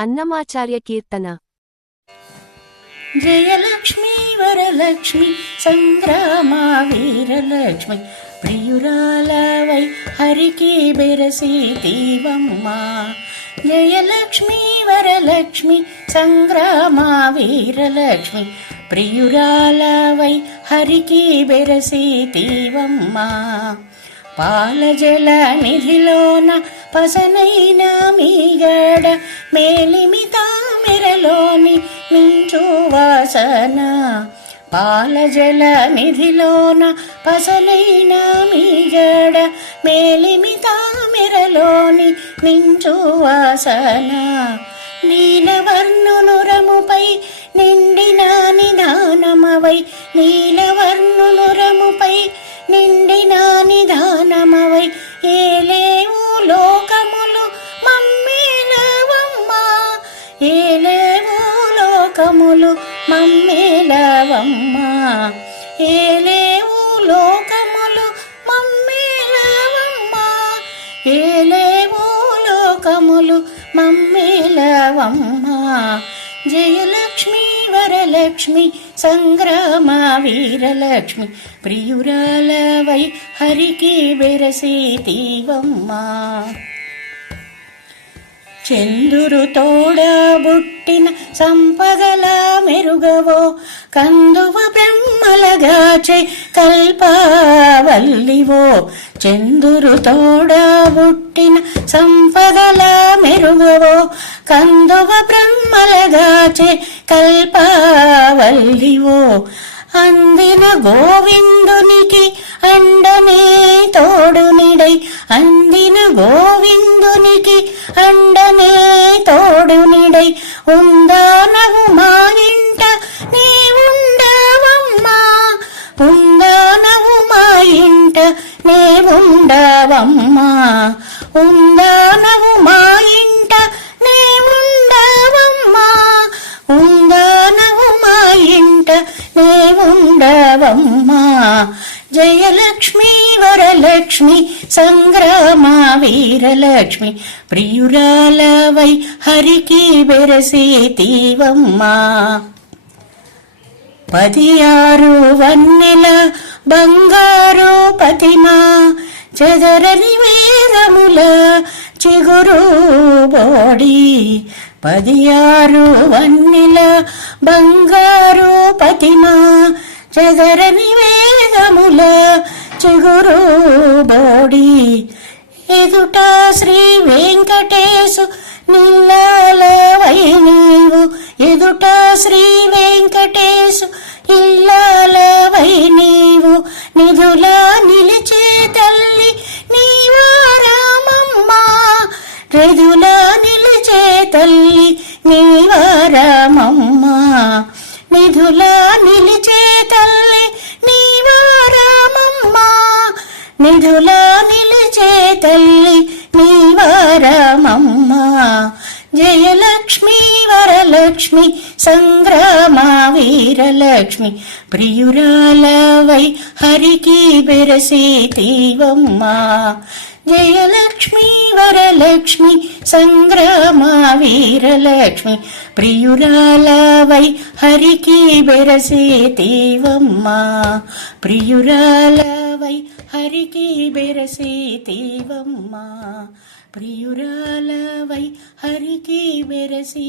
అన్నమాచార్య కీర్తన. జయలక్ష్మీ వరలక్ష్మి సంగ్రామా వీరలక్ష్మి ప్రియురాలవై హరికి బెరసీతివమ్మా. జయలక్ష్మీ వరలక్ష్మి సంగ్రామా వీరలక్ష్మి ప్రియురాలవై హరికి బెరసీతివమ్మా. పాలజల నిధిలోన పసనైన మీగడ మేలిమి తామెరలోని మించు వాసన. పాలజల నిధిలోన పసనైన మీగడ మేలిమి తామెరలోని మించు వాసన. నీలవర్ణునురముపై నిండిన నిదానమవై నీలవర్ణునురముపై నిండిన నిదానమవై ఏలేవు లోకములు మమ్మేలవమ్మా. ఏలేవు లోకములు మమ్మేలవమ్మా. ఏలేవు లోకములు మమ్మేలవమ్మా. ఏలేవు లోకములు మమ్మేలవమ్మా. జయలక్ష్మీ వరలక్ష్మి సంగ్రామా వీరలక్ష్మి ప్రియురాలవై హరికి బెరసీతివమ్మా. చందురు తోడా బుట్టిన సంపదల మెరుగవో కందువ బ్రహ్మలగాచే కల్పవల్లివో. చందురు తోడా బుట్టిన సంపదల మెరుగవో కందువ బ్రహ్మలగాచే కల్పవల్లివో. అందిన గోవిందునికి అండనే తోడునిడై అందిన గోవిందునికి అండనే తోడునిడై ఉందానవు మా ఇంట నీ ఉండవమ్మా. ఉందానవు మా ఇంట నీ ఉండవమ్మా. ఉందానవు మా ఇంట నీ ఉండవమ్మా. ఉందానవు మా ఇంట నీ ఉండవమ్మా. జయలక్ష్మీ వరలక్ష్మి సంగ్రామా వీరలక్ష్మి ప్రియురాలవై హరికి బెరసీతివమ్మా. 16 వన్నెల బంగారు పతిమా చెదరని వేదముల చిగురు బోడి. 16 వన్నెల బంగారు పతిమా చెదరని వేదముల చిగురు బోడి. ఎదుట శ్రీ వెంకటేశు నిల్లాలవై నీవు. ఎదుట శ్రీ వెంకటేశు ఇల్లాలవై నీవు. నిధులా నిలిచే తల్లి నీవారామమ్మా. నిధులా నిలిచే తల్లి నీవారామమ్మా. నిధులా నిలిచే తల్లి నీవారామమ్మా. నిధులా నిలిచే తల్లి నీవారామమ్మా. జయలక్ష్మీ వరలక్ష్మి సంగ్రామా వీరలక్ష్మి ప్రియురాలవై హరికి బెరసీతివమ్మా. జయలక్ష్మీ వరలక్ష్మి సంగ్రామా వీరలక్ష్మి ప్రియురాలవై హరికి బెరసీతివమ్మా. ప్రియురాలవై హరికి బెరసీతివమ్మా. ప్రియురాలవై హరికి బెరసీతివమ్మా.